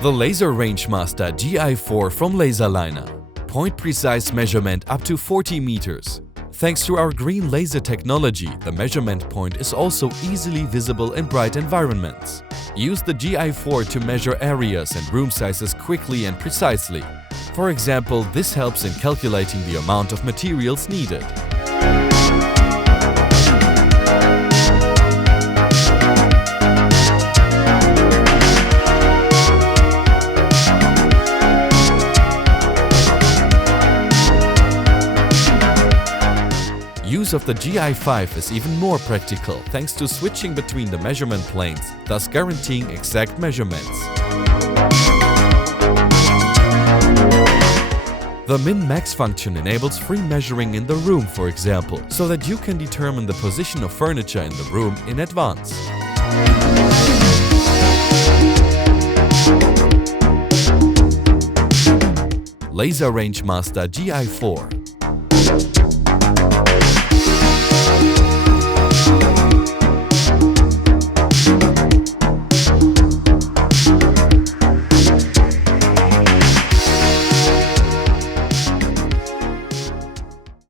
The LaserRange-Master Gi4 from Laserliner. Point-precise measurement up to 40 meters. Thanks to our green laser technology, the measurement point is also easily visible in bright environments. Use the Gi4 to measure areas and room sizes quickly and precisely. For example, this helps in calculating the amount of materials needed. Use of the Gi5 is even more practical thanks to switching between the measurement planes, thus guaranteeing exact measurements. The min-max function enables free measuring in the room, for example, so that you can determine the position of furniture in the room in advance. LaserRange-Master Gi4.